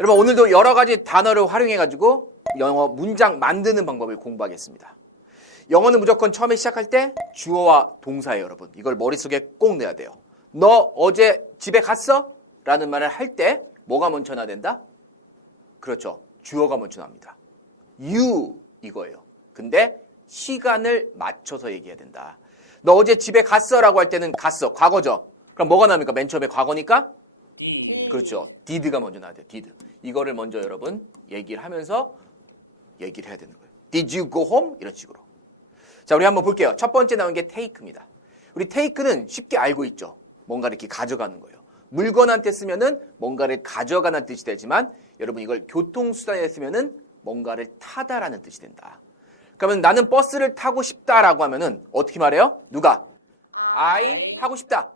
여러분 오늘도 여러 가지 단어를 활용해 가지고 영어 문장 만드는 방법을 공부하겠습니다. 영어는 무조건 처음에 시작할 때 주어와 동사예요, 여러분. 이걸 머릿속에 꼭 내야 돼요. 너 어제 집에 갔어? 라는 말을 할 때 뭐가 먼저 나야 된다? 그렇죠. 주어가 먼저 나옵니다. you 이거예요. 근데 시간을 맞춰서 얘기해야 된다. 너 어제 집에 갔어? 라고 할 때는 갔어. 과거죠. 그럼 뭐가 나옵니까? 맨 처음에 과거니까? 그렇죠. did가 먼저 나와야 돼요. did. 이거를 먼저 여러분 얘기를 하면서 얘기를 해야 되는 거예요. Did you go home? 이런 식으로. 자, 우리 한번 볼게요. 첫 번째 나온 게 take입니다. 우리 take는 쉽게 알고 있죠. 뭔가를 이렇게 가져가는 거예요. 물건한테 쓰면은 뭔가를 가져가는 뜻이 되지만 여러분 이걸 교통수단에 쓰면은 뭔가를 타다라는 뜻이 된다. 그러면 나는 버스를 타고 싶다라고 하면은 어떻게 말해요? 누가? I 하고 싶다.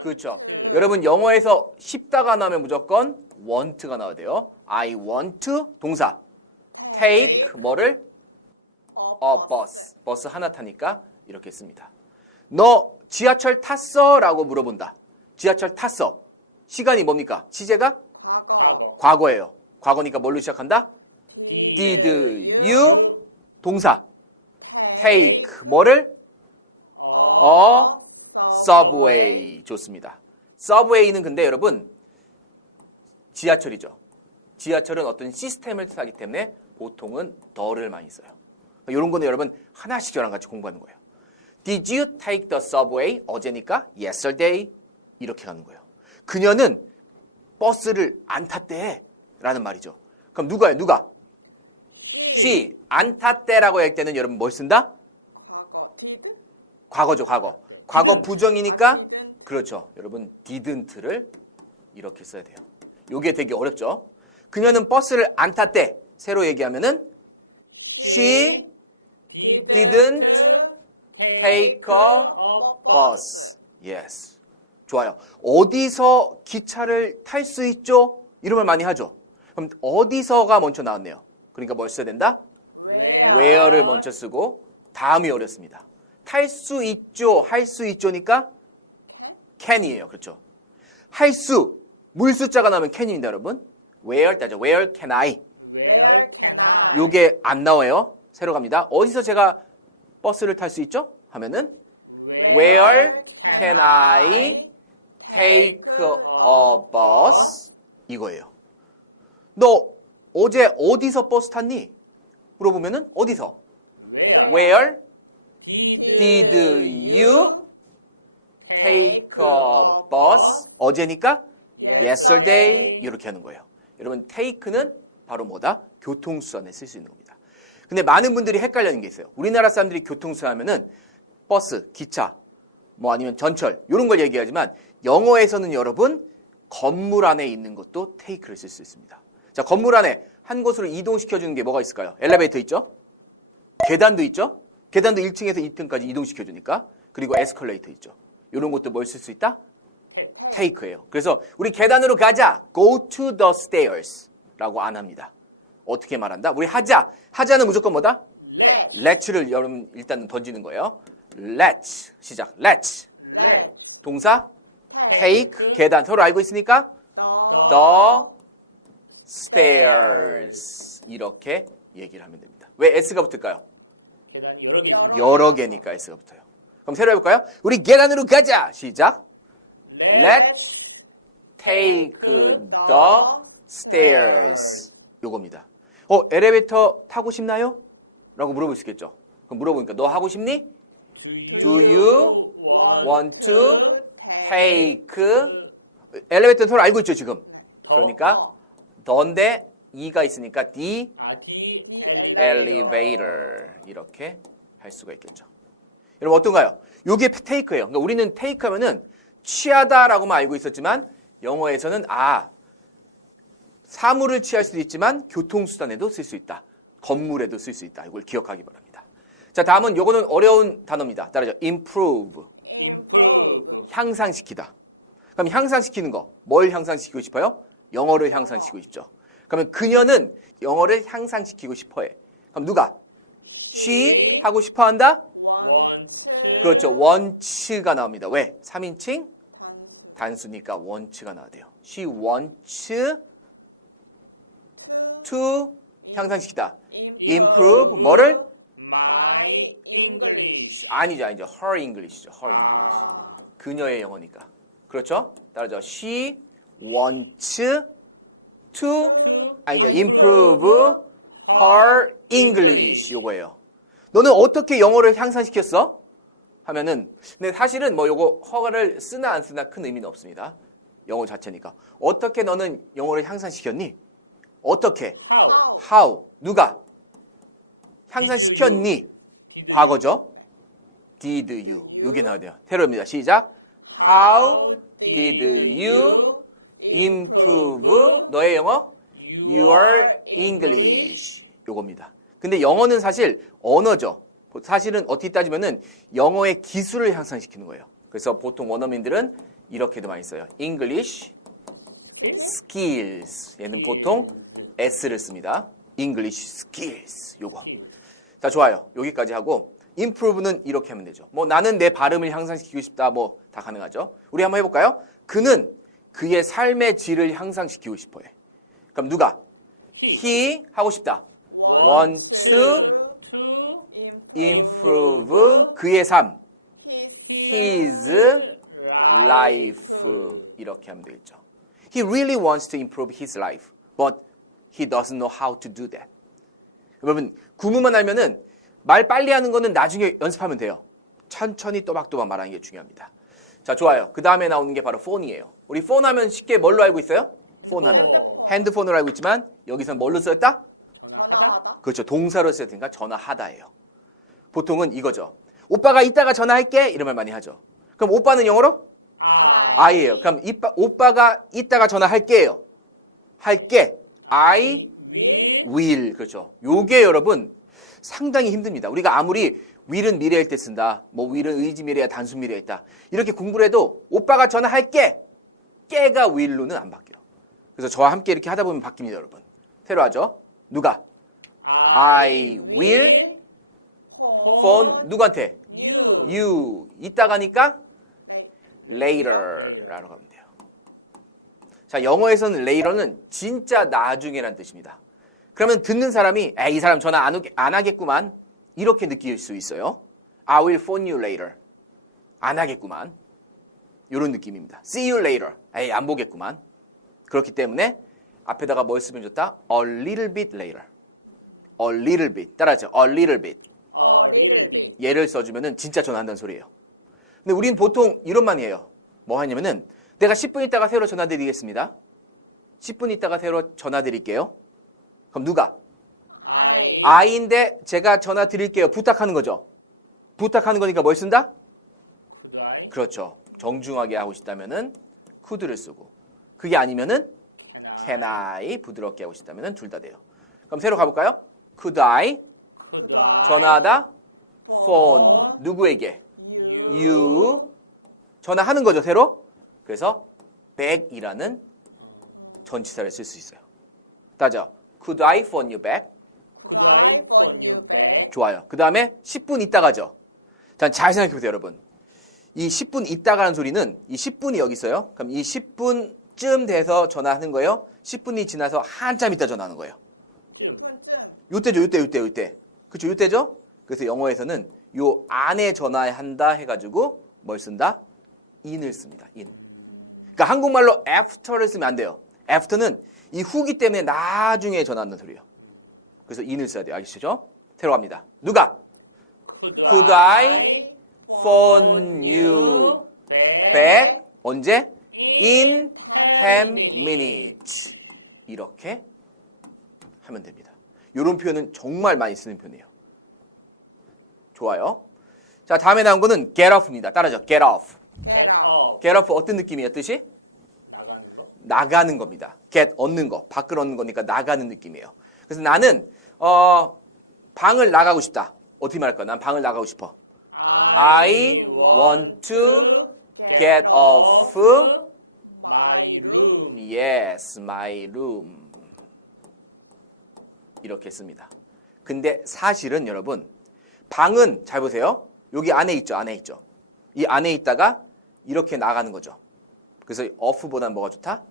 그렇죠. 여러분 영어에서 싶다가 나오면 무조건 want가 나와야 돼요. I want to 동사. take 뭐를? a bus. 버스 하나 타니까 이렇게 씁니다. 너 지하철 탔어? 라고 물어본다. 지하철 탔어. 시간이 뭡니까? 시제가? 과거 예요. 과거니까 뭘로 시작한다? Did you? 동사. take 뭐를? Subway. 좋습니다. subway는 근데 여러분 지하철이죠. 지하철은 어떤 시스템을 뜻하기 때문에 보통은 더를 많이 써요. 이런 거는 여러분 하나씩 저랑 같이 공부하는 거예요. Did you take the subway? 어제니까 yesterday 이렇게 가는 거예요. 그녀는 버스를 안 탔대 라는 말이죠. 그럼 누가요? 누가? she 안 탔대라고 할 때는 여러분 뭘 쓴다? 과거죠, 과거. 과거 부정이니까 그렇죠. 여러분 didn't를 이렇게 써야 돼요. 요게 되게 어렵죠. 그녀는 버스를 안 탔대. 새로 얘기하면은 she didn't take a bus. Yes. 좋아요. 어디서 기차를 탈 수 있죠? 말 많이 하죠. 그럼 어디서가 먼저 나왔네요. 그러니까 뭘 써야 된다? where를 먼저 쓰고 다음이 어렵습니다. 탈 수 있죠, 할 수 있죠니까 can이에요. 그렇죠? 할 수, 물수자가 나오면 can입니다, 여러분. where 따죠. where can I? 요게 안 나와요. 새로 갑니다. 어디서 제가 버스를 탈 수 있죠? 하면은 where can I take a bus? 이거예요. 너 어제 어디서 버스 탔니? 물어보면은 어디서? Where did you take a bus? 어제니까 yesterday 이렇게 하는 거예요. 여러분 take는 바로 뭐다? 교통수단에 쓸 수 있는 겁니다. 근데 많은 분들이 헷갈리는 게 있어요. 우리나라 사람들이 교통수단 하면은 버스, 기차, 뭐 아니면 전철 이런 걸 얘기하지만 영어에서는 여러분 건물 안에 있는 것도 take를 쓸 수 있습니다. 자, 건물 안에 한 곳으로 이동시켜 주는 게 뭐가 있을까요? 엘리베이터 있죠? 계단도 있죠? 계단도 1층에서 2층까지 이동시켜 주니까. 그리고 에스컬레이터 있죠. 이런 것도 뭘 쓸 수 있다? take예요. 그래서 우리 계단으로 가자. go to the stairs 라고 안 합니다. 어떻게 말한다? 우리 하자. 하자는 무조건 뭐다? let'를 여러분 일단 던지는 거예요. let's 시작. let's 동사 take 계단 서로 알고 있으니까 the stairs 이렇게 얘기를 하면 됩니다. 왜 s가 붙을까요? 여러 개 있습니다. 여러 개니까 s가 붙어요. 그럼 새로 해볼까요? 우리 계단으로 가자. 시작. Let's take the stairs. 요겁니다. 어, 엘리베이터 타고 싶나요? 라고 물어볼 수 있겠죠. 그럼 물어보니까 너 하고 싶니? Do you want to take 엘리베이터 서로 알고 있죠, 지금. 그러니까 더인데 e가 있으니까 아디 elevator 이렇게 할 수가 있겠죠. 여러분 어떤가요? 요게 take예요. 그러니까 우리는 take 하면은 취하다라고만 알고 있었지만 영어에서는 아 사물을 취할 수도 있지만 교통수단에도 쓸 수 있다. 건물에도 쓸 수 있다. 이걸 기억하기 바랍니다. 자 다음은 요거는 어려운 단어입니다. 따라죠. improve improve 향상시키다. 그럼 향상시키는 거, 뭘 향상시키고 싶어요? 영어를 향상시키고 싶죠. 그러면 그녀는 영어를 향상시키고 싶어 해. 그럼 누가? she 하고 싶어 한다? 그렇죠. want가 나옵니다. 왜? 3인칭 단수니까 want가 나와야 돼요. she wants to 향상시키다. improve 뭐를? My English. 아니죠, 아니죠. her English죠. her English. 아, 그녀의 영어니까. 그렇죠? 따라죠. She wants to 아니죠. improve her English 요거예요. 너는 어떻게 영어를 향상시켰어? 하면은 근데 사실은 뭐 요거 허가를 쓰나 안 쓰나 큰 의미는 없습니다. 영어 자체니까. 어떻게 너는 영어를 향상시켰니? 어떻게? how? How? 누가? 향상시켰니? 과거죠. Did you? 여기 나와야 돼요. 테러입니다. 시작. How did you improve 너의 영어? Your English. 요겁니다. 근데 영어는 사실 언어죠. 사실은 어떻게 따지면은 영어의 기술을 향상시키는 거예요. 그래서 보통 원어민들은 이렇게도 많이 써요. English skills. 얘는 보통 S를 씁니다. English skills. 요거. 자, 좋아요. 여기까지 하고 improve는 이렇게 하면 되죠. 뭐 나는 내 발음을 향상시키고 싶다. 뭐 다 가능하죠. 우리 한번 해 볼까요? 그는 그의 삶의 질을 향상시키고 싶어 해. 그럼 누가? he 하고 싶다. want to improve 그의 삶. his life 이렇게 하면 되겠죠. He really wants to improve his life, but he doesn't know how to do that. 여러분 구문만 알면은 말 빨리 하는 거는 나중에 연습하면 돼요. 천천히 또박또박 말하는 게 중요합니다. 자 좋아요. 그 다음에 나오는 게 바로 폰이에요. 우리 폰 하면 쉽게 뭘로 알고 있어요? 폰 하면 핸드폰으로 알고 있지만 여기서 뭘로 쓰였다? 그렇죠. 동사로 쓰였으니까 전화하다예요. 보통은 이거죠. 오빠가 이따가 전화할게 이런 말 많이 하죠. 그럼 오빠는 영어로 I예요. 그럼 이빠, 오빠가 이따가 전화할게요. 할게. I will. 그렇죠. 요게 여러분 상당히 힘듭니다. 우리가 아무리 will은 미래일 때 쓴다. 뭐 will은 의지 미래야 단순 미래에 있다. 이렇게 공부를 해도 오빠가 전화할게. 깨가 will로는 안 바뀌어요. 그래서 저와 함께 이렇게 하다 보면 바뀝니다, 여러분. 새로 하죠. 누가? I will phone 누구한테? you. you 이따가니까 later라고 하면 돼요. 자, 영어에서는 later는 진짜 나중에란 뜻입니다. 그러면 듣는 사람이 에, 이 사람 전화 안, 오게- 안 하겠구만 이렇게 느낄 수 있어요. I will phone you later. 안 하겠구만. 이런 느낌입니다. See you later. 에이, 안 보겠구만. 그렇기 때문에 앞에다가 뭘 쓰면 좋다? A little bit later. A little bit. 따라하죠. A little bit. A little bit. 얘를 써주면은 진짜 전화한다는 소리예요. 근데 우린 보통 이런 말이 해요. 뭐 하냐면은 내가 10분 있다가 새로 전화드리겠습니다. 10분 있다가 새로 전화드릴게요. 그럼 누가? I I인데 제가 전화 드릴게요. 부탁하는 거죠. 부탁하는 거니까 뭘 쓴다? 그렇죠. 정중하게 하고 싶다면은 could를 쓰고 그게 아니면은 can I 부드럽게 하고 싶다면은 둘 다 돼요. 그럼 새로 가볼까요? Could I? could I 전화하다? Phone. 누구에게? you. 전화하는 거죠 새로? 그래서 back이라는 전치사를 쓸 수 있어요. 따져. Could I phone you back? Could I phone you back? 좋아요. 그 다음에 10분 있다가죠. 자, 잘 생각해 보세요 여러분 이 10분 있다가는 소리는 이 10분이 여기 있어요. 그럼 이 10분쯤 돼서 전화하는 거예요? 10분이 지나서 한참 있다 전화하는 거예요? 요때죠 요때 요때 요때. 그쵸 요때죠? 그래서 영어에서는 요 안에 전화한다 해가지고 뭘 쓴다? in을 씁니다 in 그러니까 한국말로 after를 쓰면 안 돼요. after는 이 후기 때문에 나중에 전화한다는 소리예요. 그래서 in을 써야 돼요. 아시죠? 새로 갑니다. 누가? Could, could I phone you back? 언제 in 10 minutes 이렇게 하면 됩니다. 이런 표현은 정말 많이 쓰는 표현이에요. 좋아요. 자 다음에 나온 거는 get off입니다. 따라죠. get off. Get off. get off 어떤 느낌이에요? 뜻이? 나가는 거. 나가는 겁니다. get 얻는 거, 밖을 얻는 거니까 나가는 느낌이에요. 그래서 나는 어, 방을 나가고 싶다. 어떻게 말할까? 난 방을 나가고 싶어. I want to get off my room. Yes, my room. 이렇게 씁니다. 근데 사실은 여러분, 방은 잘 보세요. 여기 안에 있죠, 안에 있죠. 이 안에 있다가 이렇게 나가는 거죠. 그래서 off보다는 뭐가 좋다?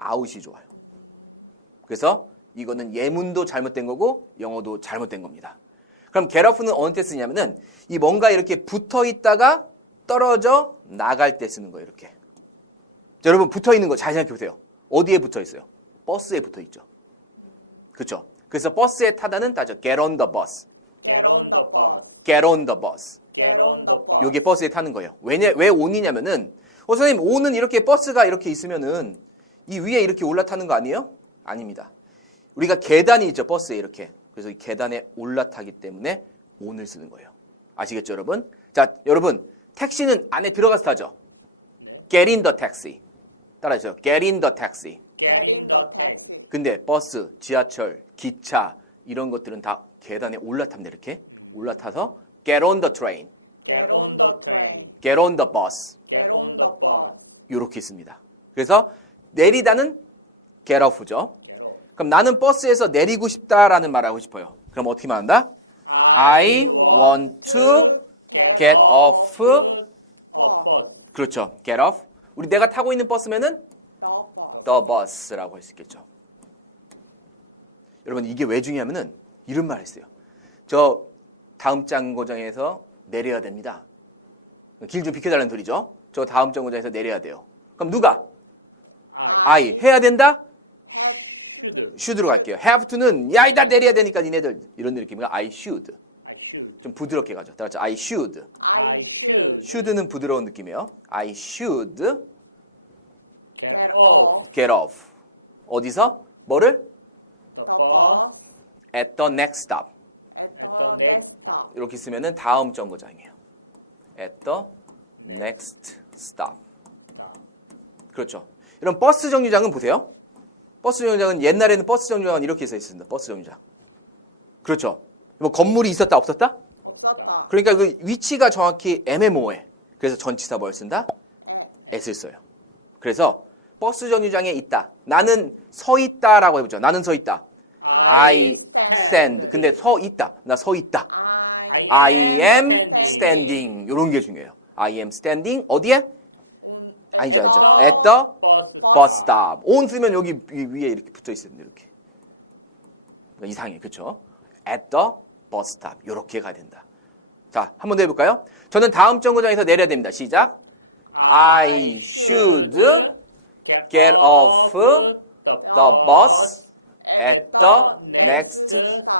out이 좋아요. 그래서 이거는 예문도 잘못된 거고 영어도 잘못된 겁니다. 그럼 off는 어느 때 쓰냐면은 이 뭔가 이렇게 붙어 있다가 떨어져 나갈 때 쓰는 거예요. 이렇게. 자, 여러분 붙어 있는 거 잘 생각해 보세요. 어디에 붙어 있어요? 버스에 붙어 있죠. 그렇죠? 그래서 버스에 타다는 따져 get on the bus. Get on the bus. get on the bus. Get on the bus. 요게 버스에 타는 거예요. 왜냐 왜 온이냐면은 어 선생님 온은 이렇게 버스가 이렇게 있으면은 이 위에 이렇게 올라타는 거 아니에요? 아닙니다. 우리가 계단이 있죠 버스에 이렇게. 그래서 이 계단에 올라타기 때문에 온을 쓰는 거예요. 아시겠죠 여러분? 자 여러분 택시는 안에 들어가서 타죠. Get in the taxi. 따라하세요. Get in the taxi. Get in the taxi. 근데 버스, 지하철, 기차 이런 것들은 다 계단에 올라탑니다. 이렇게 올라타서 get on the train, Get on the train. get on the bus. Get on the bus. 이렇게 있습니다. 그래서 내리다는 get off죠. 그럼 나는 버스에서 내리고 싶다라는 말을 하고 싶어요. 그럼 어떻게 말한다? I want to get off. 그렇죠. get off. 우리 내가 타고 있는 버스면은 the bus라고 할 수 있겠죠. 여러분 이게 왜 중요하면은 이런 말 했어요. 저 다음 정거장에서 내려야 됩니다. 길 좀 비켜달라는 소리죠. 저 다음 정거장에서 내려야 돼요. 그럼 누가? I 해야 된다? Should로 갈게요. have to는 야 이다 내려야 되니까 니네들 이런 should. I should. 좀 부드럽게 가죠. 따라서 I should. I should. should는 부드러운 느낌이에요. I should Get off get off. 어디서? 뭐를? the bus At the next stop. at the next stop. 이렇게 쓰면은 다음 정거장이에요. At the next stop. 그렇죠. 이런 버스 정류장은 보세요. 버스 정류장은 옛날에는 버스 정류장은 이렇게 써 있습니다. 버스 정류장. 그렇죠. 뭐 건물이 있었다 없었다? 없었다. 그러니까 그 위치가 정확히 애매모호해. 그래서 전치사 뭘 쓴다? s를 써요. 그래서 버스 정류장에 있다. 나는 서 있다라고 해보죠. 나는 서 있다. I stand. 근데 서 있다. 나 서 있다. I I am standing. 이런 게 중요해요. I am standing. 어디에? 아니죠, 아니죠. At the Stop. on 쓰면 여기 위- 위에 이렇게 붙어 된다. 이렇게. 그러니까 이상해. 그렇죠? At the stop. 이렇게 가야 된다. 자, 한 번 더 해볼까요? 저는 다음 정거장에서 내려야 됩니다. 시작. I should get off the bus at the next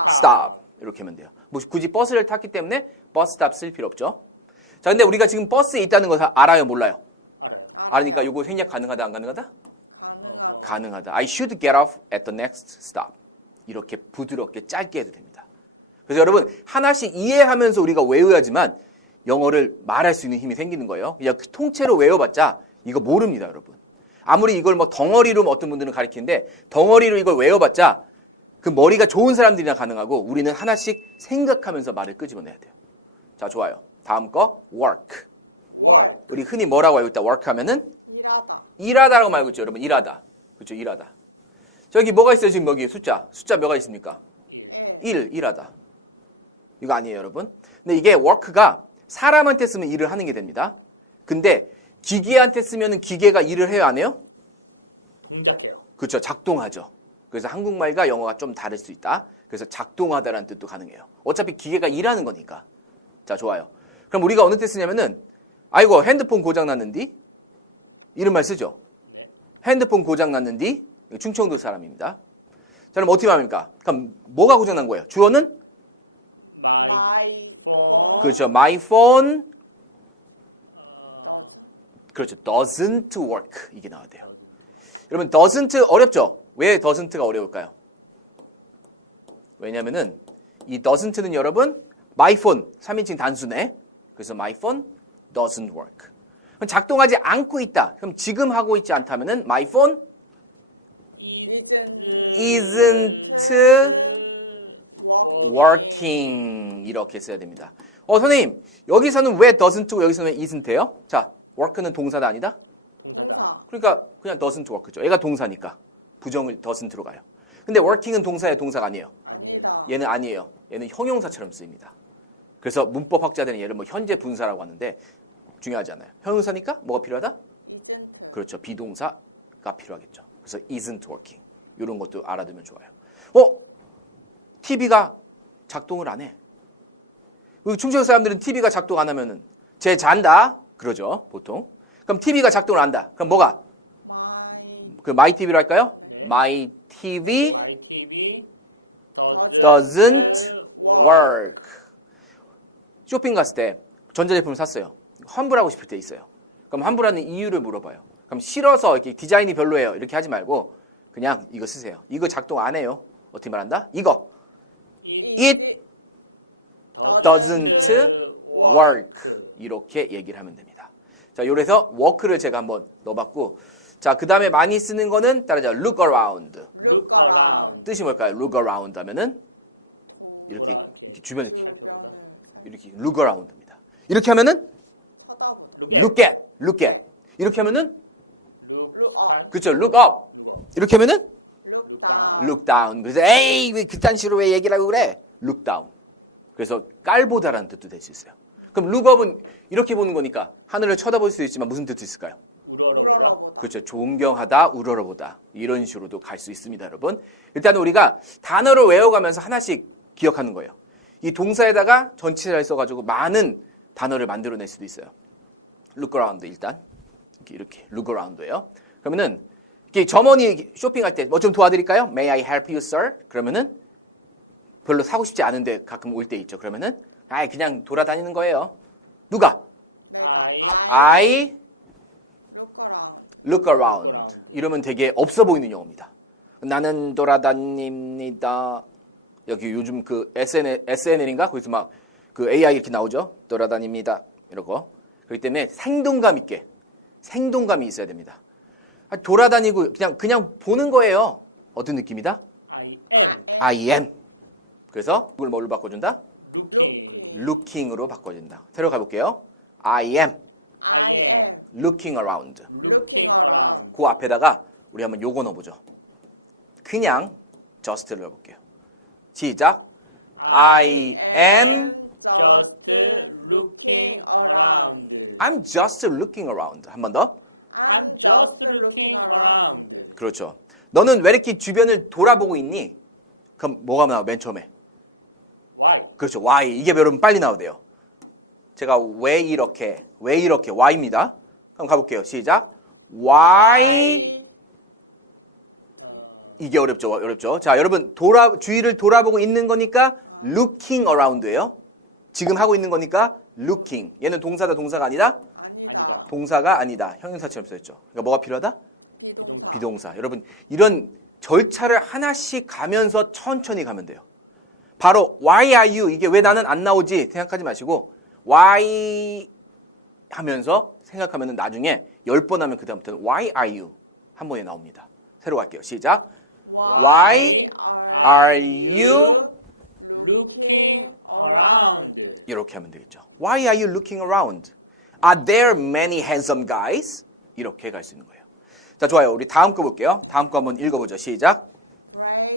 stop. 이렇게 하면 돼요. 뭐 굳이 버스를 탔기 때문에 버스 스탑 쓸 필요 없죠. 자, 근데 우리가 지금 버스에 있다는 거 알아요, 몰라요? 알으니까 이거 생략 가능하다, 안 가능하다? 가능하다. I should get off at the next stop. 이렇게 부드럽게 짧게 해도 됩니다. 그래서 여러분 하나씩 이해하면서 우리가 외워야지만 영어를 말할 수 있는 힘이 생기는 거예요. 그냥 그 통째로 외워봤자 이거 모릅니다, 여러분. 아무리 이걸 뭐 덩어리로 어떤 분들은 가르치는데 덩어리로 이걸 외워봤자 그 머리가 좋은 사람들이나 가능하고 우리는 하나씩 생각하면서 말을 끄집어내야 돼요. 자, 좋아요. 다음 거 work. 우리 흔히 뭐라고 알고 있다? work 하면은 일하다. 일하다라고 말고 있죠, 여러분. 일하다. 그렇죠, 일하다. 저기 뭐가 있어요, 지금 여기 숫자. 숫자 몇가 있습니까? 일, 일하다. 이거 아니에요, 여러분. 근데 이게 work가 사람한테 쓰면 일을 하는 게 됩니다. 근데 기계한테 쓰면은 기계가 일을 해요, 안 해요? 동작해요. 그렇죠, 작동하죠. 그래서 한국말과 영어가 좀 다를 수 있다. 그래서 작동하다라는 뜻도 가능해요. 어차피 기계가 일하는 거니까. 자, 좋아요. 그럼 우리가 어느 때 쓰냐면은 아이고 핸드폰 고장 났는디 이런 말 쓰죠. 핸드폰 고장 났는디 충청도 사람입니다. 자, 그럼 어떻게 말합니까? 그럼 뭐가 고장 난 거예요? 주어는 My My phone 그렇죠. My phone 그렇죠. doesn't work 이게 나와야 돼요. 여러분 doesn't 어렵죠? 왜 doesn't가 어려울까요? 왜냐면은 이 doesn't는 여러분 my phone 3인칭 단수네. 그래서 my phone doesn't work. 작동하지 않고 있다. 그럼 지금 하고 있지 않다면은 my phone isn't working 이렇게 써야 됩니다. 어 선생님 여기서는 왜 doesn't고 여기서는 왜 isn't예요? 자 work는 동사다 아니다? 그러니까 그냥 doesn't work죠. 얘가 동사니까 부정을 doesn't로 가요. 근데 working은 동사예요, 동사가 아니에요. 얘는 아니에요. 얘는 형용사처럼 쓰입니다. 그래서 문법 학자들은 얘를 뭐 현재 분사라고 하는데 중요하지 않아요. 형용사니까 뭐가 필요하다? 그렇죠. 비동사가 필요하겠죠. 그래서 isn't working 이런 것도 알아두면 좋아요. 어? TV가 작동을 안 해. 중국 사람들은 TV가 작동 안 하면은 쟤 잔다 그러죠 보통. 그럼 TV가 작동을 한다. 그럼 뭐가 My 그 마이 TV로 할까요? My TV My TV doesn't work. 쇼핑 갔을 때 전자제품을 샀어요. 환불하고 싶을 때 있어요. 그럼 환불하는 이유를 물어봐요. 그럼 싫어서 이렇게 디자인이 별로예요. 이렇게 하지 말고 그냥 이거 쓰세요. 이거 작동 안 해요. 어떻게 말한다? 이거 it doesn't work 이렇게 얘기를 하면 됩니다. 자, 요래서 work를 제가 한번 넣어봤고 자, 그 다음에 많이 쓰는 거는 따라자 look around. Look around. 뜻이 뭘까요? look around 하면은 이렇게, 이렇게 주변 이렇게 이렇게 look around입니다. 이렇게 하면은 look at, look at. 이렇게 하면은 그렇죠, look up. 이렇게 하면은 look down. 그래서 에이 왜 그딴 식으로 왜 얘기를 하고 그래? look down. 그래서 깔보다라는 뜻도 될 수 있어요. 그럼 look up은 이렇게 보는 거니까 하늘을 쳐다볼 수 있지만 무슨 뜻이 있을까요? 그렇죠. 존경하다, 우러러보다. 이런 식으로도 갈 수 있습니다, 여러분. 일단 우리가 단어를 외워가면서 하나씩 기억하는 거예요. 이 동사에다가 전치사를 써가지고 많은 단어를 만들어낼 수도 있어요. Look around 일단. 이렇게, 이렇게 look around예요. 그러면은 이렇게 점원이 쇼핑할 때 뭐 좀 도와드릴까요? May I help you, sir? 그러면은 별로 사고 싶지 않은데 가끔 올 때 있죠. 그러면은 아 그냥 돌아다니는 거예요. 누가? I look around. 이러면 되게 없어 보이는 영어입니다. 나는 돌아다닙니다. 여기 요즘 그 SNL, SNL인가? 거기서 막 그 AI 이렇게 나오죠? 돌아다닙니다. 이러고. 그렇기 때문에 생동감 있게, 생동감이 있어야 됩니다. 아, 돌아다니고 그냥, 그냥 보는 거예요. 어떤 느낌이다? I am. 그래서 그걸 뭘로 바꿔준다? looking. looking으로 바꿔준다. 새로 가볼게요. I am looking around. 그 앞에다가 우리 한번 요거 넣어보죠. 그냥 just를 넣어볼게요. 시작. I am, Just looking around. I'm just looking around. 한 번 더. I'm just looking around. 그렇죠. 너는 왜 이렇게 주변을 돌아보고 있니? 그럼 뭐가 나와, 맨 처음에? Why? 그렇죠. why. 이게 여러분 빨리 돼요. 제가 왜 이렇게, 왜 이렇게, why입니다. 그럼 가볼게요. 시작. why. 이게 어렵죠. 어렵죠. 자, 여러분, 돌아, 주위를 돌아보고 있는 거니까 looking around예요. 지금 하고 있는 거니까 looking. 얘는 동사다, 동사가 아니다? 아니다 동사가 아니다. 형용사처럼 써있죠. 그러니까 뭐가 필요하다? 비동사 비동사. 여러분, 이런 절차를 하나씩 가면서 천천히 가면 돼요. 바로 why are you 이게 왜 나는 안 나오지 생각하지 마시고 why 하면서 생각하면 나중에 열번 하면 그 다음부터는 why are you 한 번에 나옵니다. 새로 갈게요. 시작. Why are you Looking. 이렇게 하면 되겠죠. Why are you looking around? Are there many handsome guys? 이렇게 갈 수 있는 거예요. 자, 좋아요. 우리 다음 거 볼게요. 다음 거 한번 읽어보죠. 시작.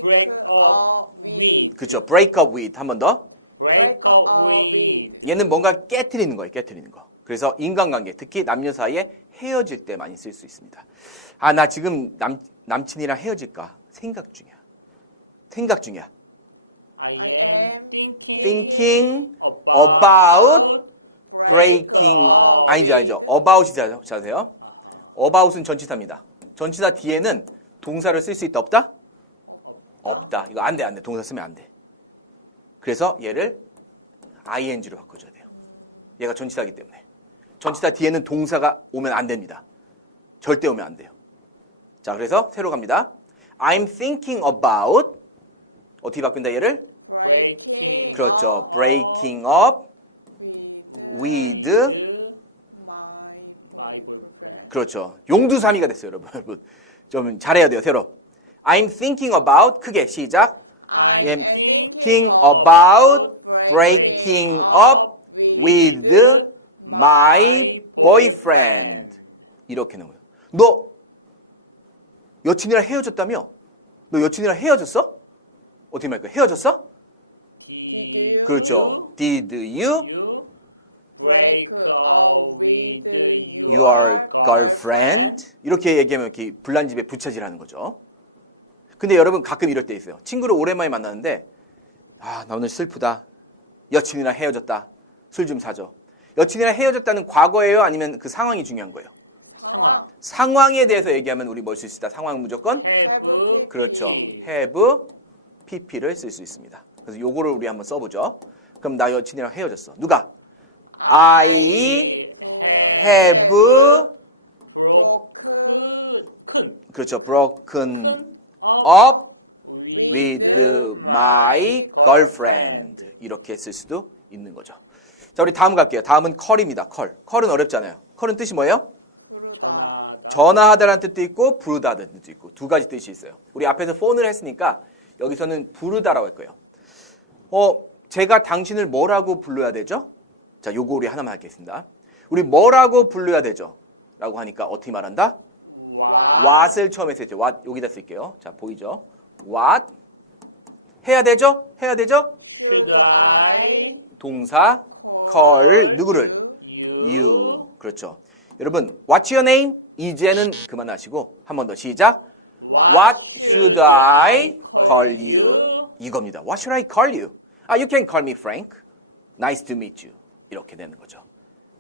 Break up with. 그쵸. break up with 한 번 더. Break up with. 얘는 뭔가 깨트리는 거예요. 깨트리는 거. 그래서 인간관계, 특히 남녀 사이에 헤어질 때 많이 쓸 수 있습니다. 아, 나 지금 남, 남친이랑 헤어질까? 생각 중이야. 생각 중이야. I am thinking, thinking about breaking. 아니죠 아니죠. About이 자- 자세요. About은 전치사입니다. 전치사 뒤에는 동사를 쓸 수 있다 없다? 없다. 이거 안돼 안 돼. 동사 쓰면 안돼. 그래서 얘를 ing로 바꿔줘야 돼요. 얘가 전치사기 때문에. 전치사 뒤에는 동사가 오면 안 됩니다. 절대 오면 안 돼요. 자 그래서 새로 갑니다. I'm thinking about. 어떻게 바꾼다 얘를 그렇죠 breaking up with. 그렇죠. 용두사미가 됐어요, 여러분. 좀 잘해야 돼요, 새로. I'm thinking about 크게 시작. I am thinking about breaking up with my boyfriend. 이렇게 나오요. 너 여친이랑 헤어졌다며? 너 여친이랑 헤어졌어? 어떻게 말할까요? 헤어졌어? 그렇죠. Did you break up with your girlfriend? 이렇게 얘기하면 이렇게 불난 집에 부채질하는 거죠. 근데 여러분 가끔 이럴 때 있어요. 친구를 오랜만에 만났는데 아, 나 오늘 슬프다. 여친이랑 헤어졌다. 술 좀 사줘. 여친이랑 헤어졌다는 과거예요? 아니면 그 상황이 중요한 거예요? 상황. 상황에 대해서 얘기하면 우리 뭘쓸수 있다. 상황 무조건 have 그렇죠. have pp를 쓸 수 있습니다. 그래서 요거를 우리 한번 써보죠. 그럼 나 여친이랑 헤어졌어. 누가? I have 그렇죠. broken up with my girlfriend 이렇게 쓸 수도 있는 거죠. 자, 우리 다음 갈게요. 다음은 컬입니다. 컬. 컬은 어렵잖아요. 컬은 뜻이 뭐예요? 전화하다라는 뜻도 있고 부르다라는 뜻도 있고 두 가지 뜻이 있어요. 우리 앞에서 폰을 했으니까 여기서는 부르다라고 할 거예요. 어, 제가 당신을 뭐라고 불러야 되죠? 자, 요거 우리 하나만 하겠습니다. 우리 뭐라고 불러야 되죠? 라고 하니까 어떻게 말한다? What what을 처음에 썼죠. what 여기다 쓸게요. 자, 보이죠? what 해야 되죠? 해야 되죠? 동사 call 누구를? you. 그렇죠. 여러분, what's your name? 이제는 그만하시고 한 번 더 시작. What should I call you? 이겁니다. What should I call you? 아, you can call me Frank. Nice to meet you. 이렇게 되는 거죠.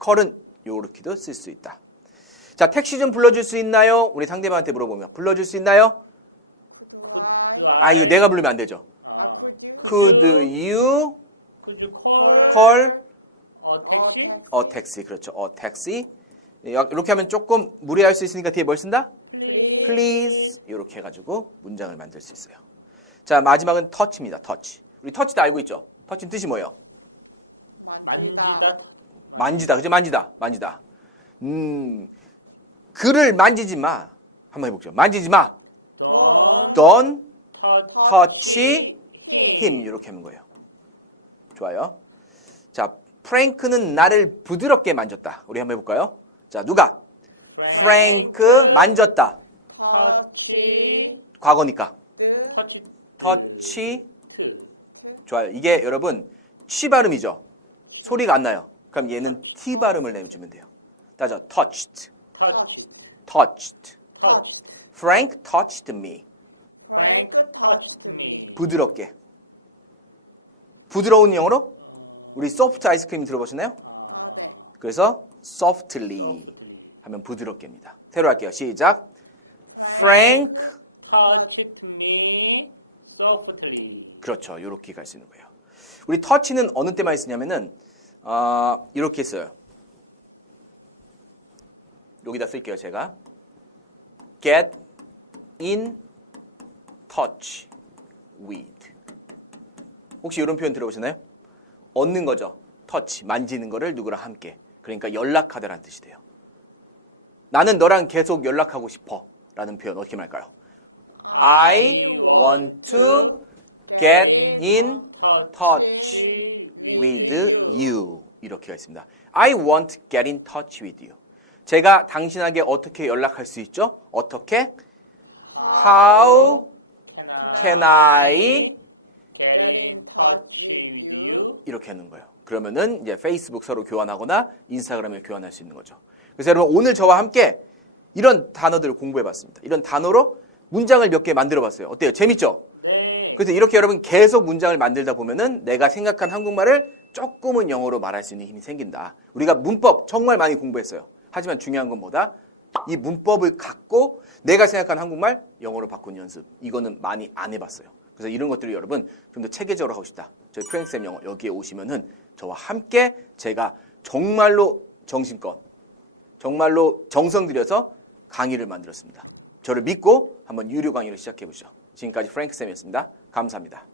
call은 요렇게도 쓸 수 있다. 자, 택시 좀 불러줄 수 있나요? 우리 상대방한테 물어보면 불러줄 수 있나요? 아, 이거 내가 부르면 안 되죠. Could you call a taxi? 그렇죠. a taxi. 이렇게 하면 조금 무리할 수 있으니까 뒤에 뭘 쓴다? please 이렇게 해가지고 문장을 만들 수 있어요. 자 마지막은 touch입니다. touch. 우리 touch도 알고 있죠? touch는 뜻이 뭐예요? 만지다 만지다. 그죠? 만지다. 만지다. 음, 그를 만지지 마. 한번 해볼게요. 만지지 마. don't touch him. 이렇게 하는 거예요. 좋아요. 자, 프랭크는 나를 부드럽게 만졌다. 우리 한번 해볼까요? 자, 누가? 프랭크 만졌다. touch 과거니까. touch 터치. 좋아요. 이게 여러분 취 발음이죠. 소리가 안 나요. 그럼 얘는 t 발음을 내주면 돼요. 따져. touched. touch touched. Frank touched me 부드럽게. 부드러운 영어로 우리 소프트 아이스크림 들어보셨나요? 그래서 softly 하면 부드럽게입니다. 새로 할게요. 시작. Frank touched me softly 그렇죠. 이렇게 갈 수 있는 거예요. 우리 터치는 어느 때 많이 쓰냐면은 아, 이렇게 써요. 여기다 쓸게요, 제가. get in touch with. 혹시 이런 표현 들어보셨나요? 얻는 거죠. 터치, 만지는 거를 누구랑 함께. 그러니까 연락하다라는 뜻이 돼요. 나는 너랑 계속 연락하고 싶어. 라는 표현 어떻게 말까요? I want to get in touch with you. 이렇게 가 있습니다. I want to get in touch with you. 제가 당신에게 어떻게 연락할 수 있죠? 어떻게? How Can I get in touch with you? 이렇게 하는 거예요. 그러면은 이제 페이스북 서로 교환하거나 인스타그램을 교환할 수 있는 거죠. 그래서 여러분 오늘 저와 함께 이런 단어들을 공부해 봤습니다. 이런 단어로 문장을 몇 개 만들어 봤어요. 어때요? 재밌죠? 네. 그래서 이렇게 여러분 계속 문장을 만들다 보면은 내가 생각한 한국말을 조금은 영어로 말할 수 있는 힘이 생긴다. 우리가 문법 정말 많이 공부했어요. 하지만 중요한 건 뭐다? 이 문법을 갖고 내가 생각한 한국말 영어로 바꾸는 연습. 이거는 많이 안 해봤어요. 그래서 이런 것들을 여러분 좀 더 체계적으로 하고 싶다. 저희 프랭쌤 영어 여기에 오시면은 저와 함께 제가 정말로 정신껏 정말로 정성 들여서 강의를 만들었습니다. 저를 믿고 한번 유료 강의를 시작해 보시죠. 지금까지 프랭크 쌤이었습니다. 감사합니다.